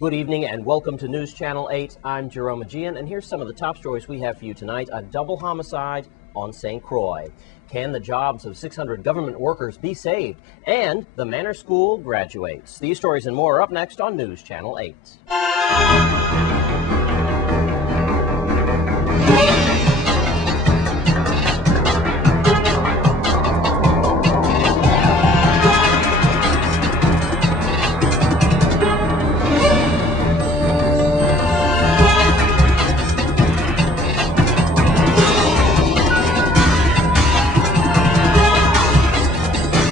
Good evening and welcome to News Channel 8. I'm Jerome Aegean, and here's some of the top stories we have for you tonight. A double homicide on St. Croix. Can the jobs of 600 government workers be saved? And the Manor School graduates. These stories and more are up next on News Channel 8.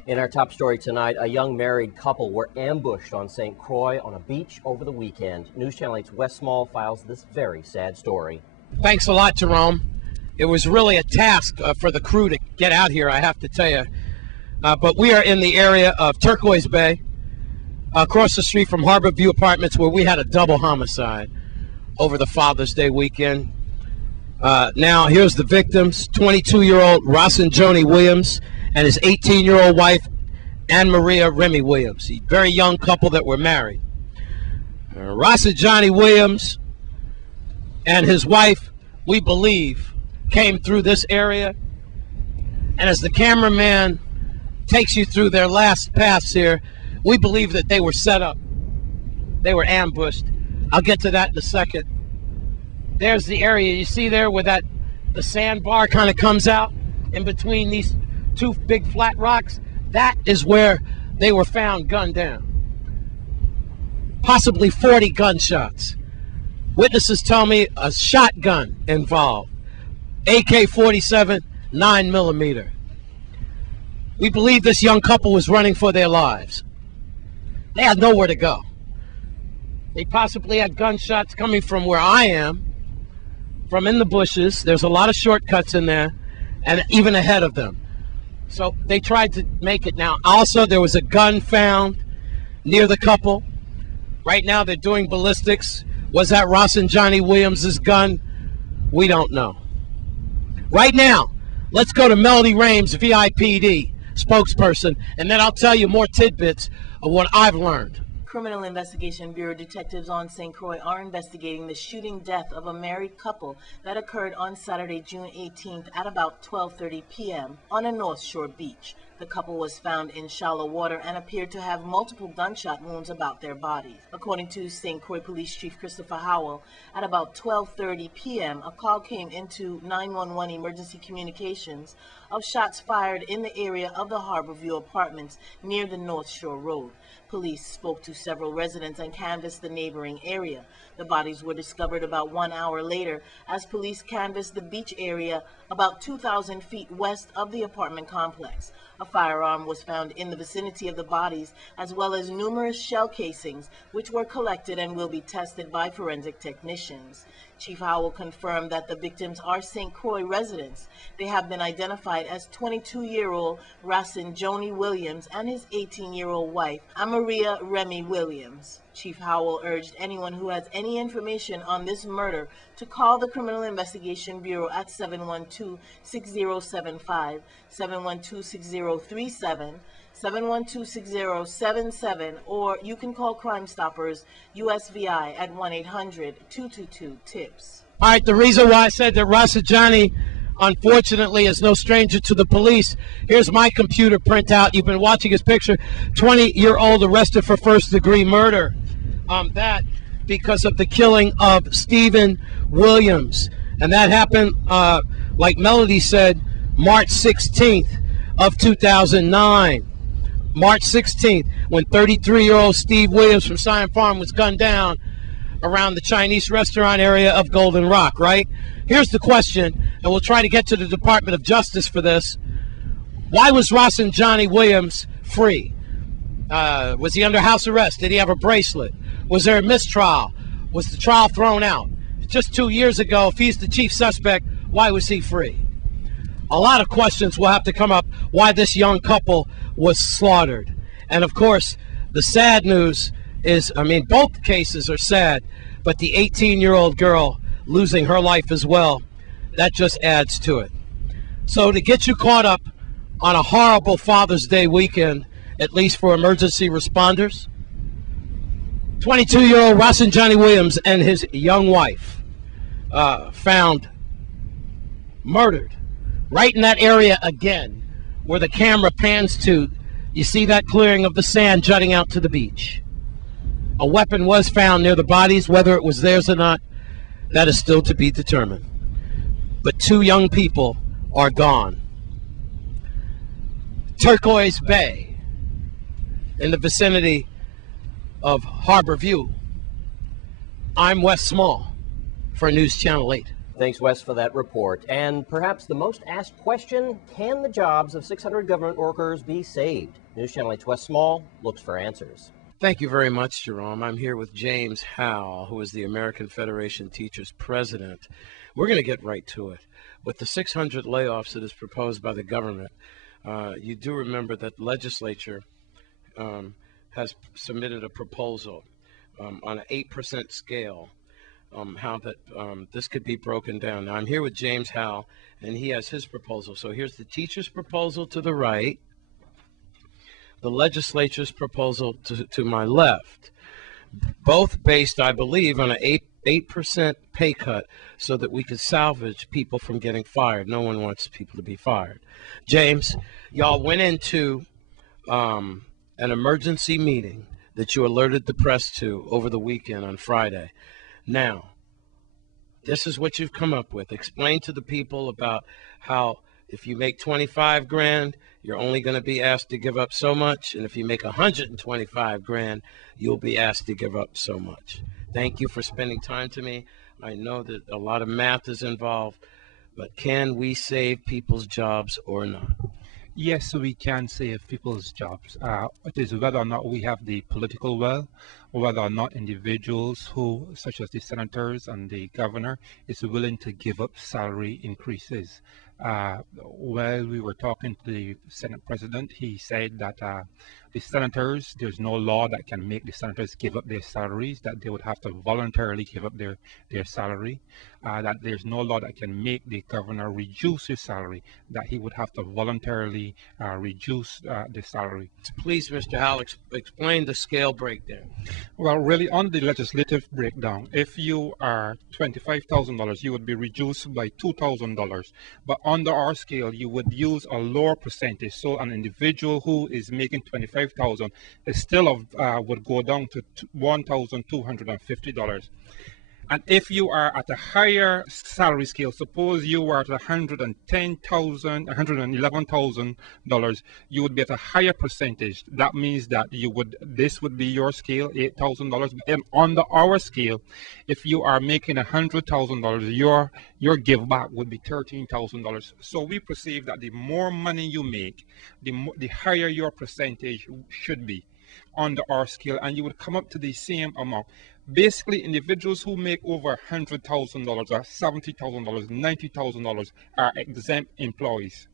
In our top story tonight, a young married couple were ambushed on St. Croix on a beach over the weekend. News Channel 8's Wes Small files this very sad story. Thanks a lot, Jerome. It was really a task for the crew to get out here, I have to tell you. But we are in the area of Turquoise Bay, across the street from Harbor View Apartments, where we had a double homicide over the Father's Day weekend. Now, here's the victims, 22-year-old Rossin Joni Williams and his 18-year-old wife, Anne Maria Remy Williams, a very young couple that were married. Rossin Johnny Williams and his wife, we believe, came through this area. And as the cameraman takes you through their last paths here, we believe that they were set up. They were ambushed. I'll get to that in a second. There's the area you see there where the sandbar kind of comes out in between these two big flat rocks. That is where they were found gunned down. Possibly 40 gunshots. Witnesses tell me a shotgun involved. AK-47, 9mm. We believe this young couple was running for their lives. They had nowhere to go. They possibly had gunshots coming from where I am, from in the bushes. There's a lot of shortcuts in there, and even ahead of them. So they tried to make it. Now, also, there was a gun found near the couple. Right now, they're doing ballistics. Was that Rossin Johnny Williams' gun? We don't know. Right now, let's go to Melody Rames, VIPD spokesperson, and then I'll tell you more tidbits of what I've learned. Criminal Investigation Bureau detectives on St. Croix are investigating the shooting death of a married couple that occurred on Saturday, June 18th at about 12:30 p.m. on a North Shore beach. The couple was found in shallow water and appeared to have multiple gunshot wounds about their bodies. According to St. Croix Police Chief Christopher Howell, at about 12:30 p.m., a call came into 911 emergency communications of shots fired in the area of the Harbor View Apartments near the North Shore Road. Police spoke to several residents and canvassed the neighboring area. The bodies were discovered about 1 hour later as police canvassed the beach area about 2,000 feet west of the apartment complex. A firearm was found in the vicinity of the bodies, as well as numerous shell casings, which were collected and will be tested by forensic technicians. Chief Howell confirmed that the victims are St. Croix residents. They have been identified as 22-year-old Rossin Joni Williams and his 18-year-old wife, Anne Maria Remy Williams. Chief Howell urged anyone who has any information on this murder to call the Criminal Investigation Bureau at 712-6075, 712-6037, 712-6077, or you can call Crime Stoppers USVI at 1-800-222-TIPS. All right, the reason why I said that Rossin Johnny, unfortunately, is no stranger to the police. Here's my computer printout. You've been watching his picture. 20-year-old arrested for first-degree murder. That because of the killing of Stephen Williams. And that happened, like Melody said, March 16th of 2009. March 16th, when 33-year-old Steve Williams from Scion Farm was gunned down around the Chinese restaurant area of Golden Rock, right? Here's the question, and we'll try to get to the Department of Justice for this. Why was Rossin Johnny Williams free? Was he under house arrest? Did he have a bracelet? Was there a mistrial? Was the trial thrown out? Just 2 years ago, if he's the chief suspect, why was he free? A lot of questions will have to come up why this young couple was slaughtered. And of course, the sad news is, I mean, both cases are sad, but the 18-year-old girl losing her life as well, that just adds to it. So to get you caught up on a horrible Father's Day weekend, at least for emergency responders, 22-year-old Johnny Williams and his young wife found murdered right in that area again where the camera pans to. You see that clearing of the sand jutting out to the beach. A weapon was found near the bodies. Whether it was theirs or not, that is still to be determined. But 2 young people are gone. Turquoise Bay, in the vicinity of Harbor View. I'm Wes Small for News Channel 8. Thanks, Wes, for that report. And perhaps the most asked question, can the jobs of 600 government workers be saved? News Channel 8's Wes Small looks for answers. Thank you very much, Jerome. I'm here with James Howell, who is the American Federation Teachers President. We're going to get right to it. With the 600 layoffs that is proposed by the government, you do remember that the legislature has submitted a proposal on an 8% scale, how that this could be broken down. Now, I'm here with James Howell, and he has his proposal. So here's the teacher's proposal to the right, the legislature's proposal to my left, both based, I believe, on an 8% pay cut so that we could salvage people from getting fired. No one wants people to be fired. James, y'all went into an emergency meeting that you alerted the press to over the weekend on Friday. Now, this is what you've come up with. Explain to the people about how if you make 25 grand, you're only going to be asked to give up so much, and if you make 125 grand, you'll be asked to give up so much. Thank you for spending time to me. I know that a lot of math is involved, but can we save people's jobs or not? Yes, we can save people's jobs. It is whether or not we have the political will, or whether or not individuals who, such as the senators and the governor, is willing to give up salary increases. While we were talking to the Senate President, he said that the senators, there's no law that can make the senators give up their salaries, that they would have to voluntarily give up their salary, that there's no law that can make the governor reduce his salary, that he would have to voluntarily reduce the salary. Please, Mr. Howell, explain the scale breakdown. Well, really, on the legislative breakdown, if you are $25,000, you would be reduced by $2,000. But under our scale, you would use a lower percentage. So an individual who is making $25,000 is still would go down to $1,250. And if you are at a higher salary scale, suppose you were at $110,000, $111,000, you would be at a higher percentage. That means that this would be your scale, $8,000. And under our scale, if you are making $100,000, your give back would be $13,000. So we perceive that the more money you make, the higher your percentage should be under our scale, and you would come up to the same amount. Basically, individuals who make over $100,000 or $70,000, $90,000 are exempt employees.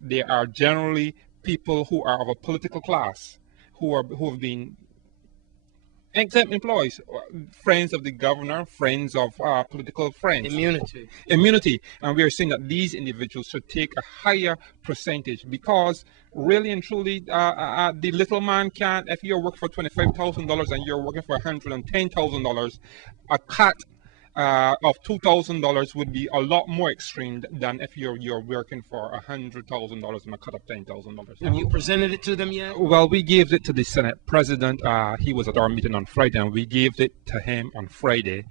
They are generally people who are of a political class, who have been exempt employees, friends of the governor, friends of political friends. Immunity. And we are saying that these individuals should take a higher percentage, because really and truly, the little man can't, if you're working for $25,000 and you're working for $110,000, a cut of $2,000 would be a lot more extreme than if you're working for $100,000 and a cut of $10,000. Have you presented it to them yet? Well, we gave it to the Senate President. He was at our meeting on Friday, and we gave it to him on Friday.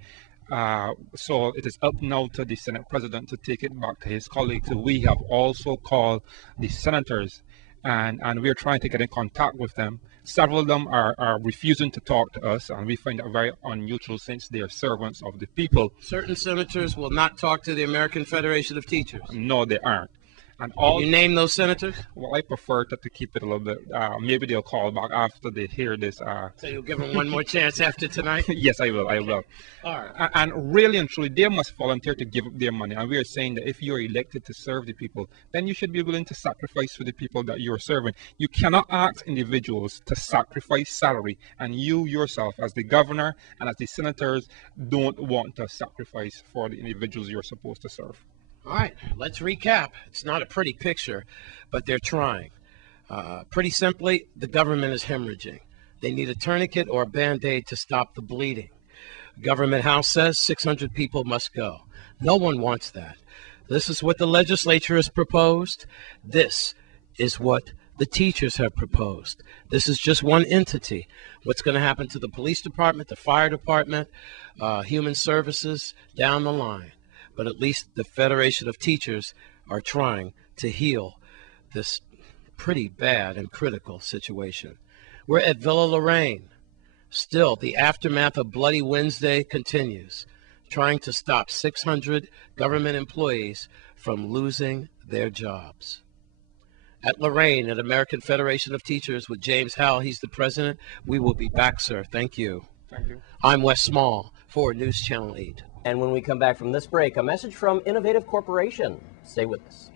So it is up now to the Senate President to take it back to his colleagues. We have also called the senators, and we're trying to get in contact with them. Several of them are refusing to talk to us, and we find that very unusual since they are servants of the people. Certain senators will not talk to the American Federation of Teachers. No, they aren't. And Can you name those senators? Well, I prefer to keep it a little bit. Maybe they'll call back after they hear this. So you'll give them one more chance after tonight? Yes, I will. I will. All right. And really and truly, they must volunteer to give up their money. And we are saying that if you're elected to serve the people, then you should be willing to sacrifice for the people that you're serving. You cannot ask individuals to sacrifice salary, and you yourself, as the governor and as the senators, don't want to sacrifice for the individuals you're supposed to serve. All right, let's recap. It's not a pretty picture, but they're trying. Pretty simply, the government is hemorrhaging. They need a tourniquet or a Band-Aid to stop the bleeding. Government House says 600 people must go. No one wants that. This is what the legislature has proposed. This is what the teachers have proposed. This is just one entity. What's going to happen to the police department, the fire department, human services, down the line. But at least the Federation of Teachers are trying to heal this pretty bad and critical situation. We're at Villa Lorraine. Still, the aftermath of Bloody Wednesday continues, trying to stop 600 government employees from losing their jobs. At Lorraine, at American Federation of Teachers, with James Howell, he's the president. We will be back, sir. Thank you. Thank you. I'm Wes Small for News Channel 8. And when we come back from this break, a message from Innovative Corporation. Stay with us.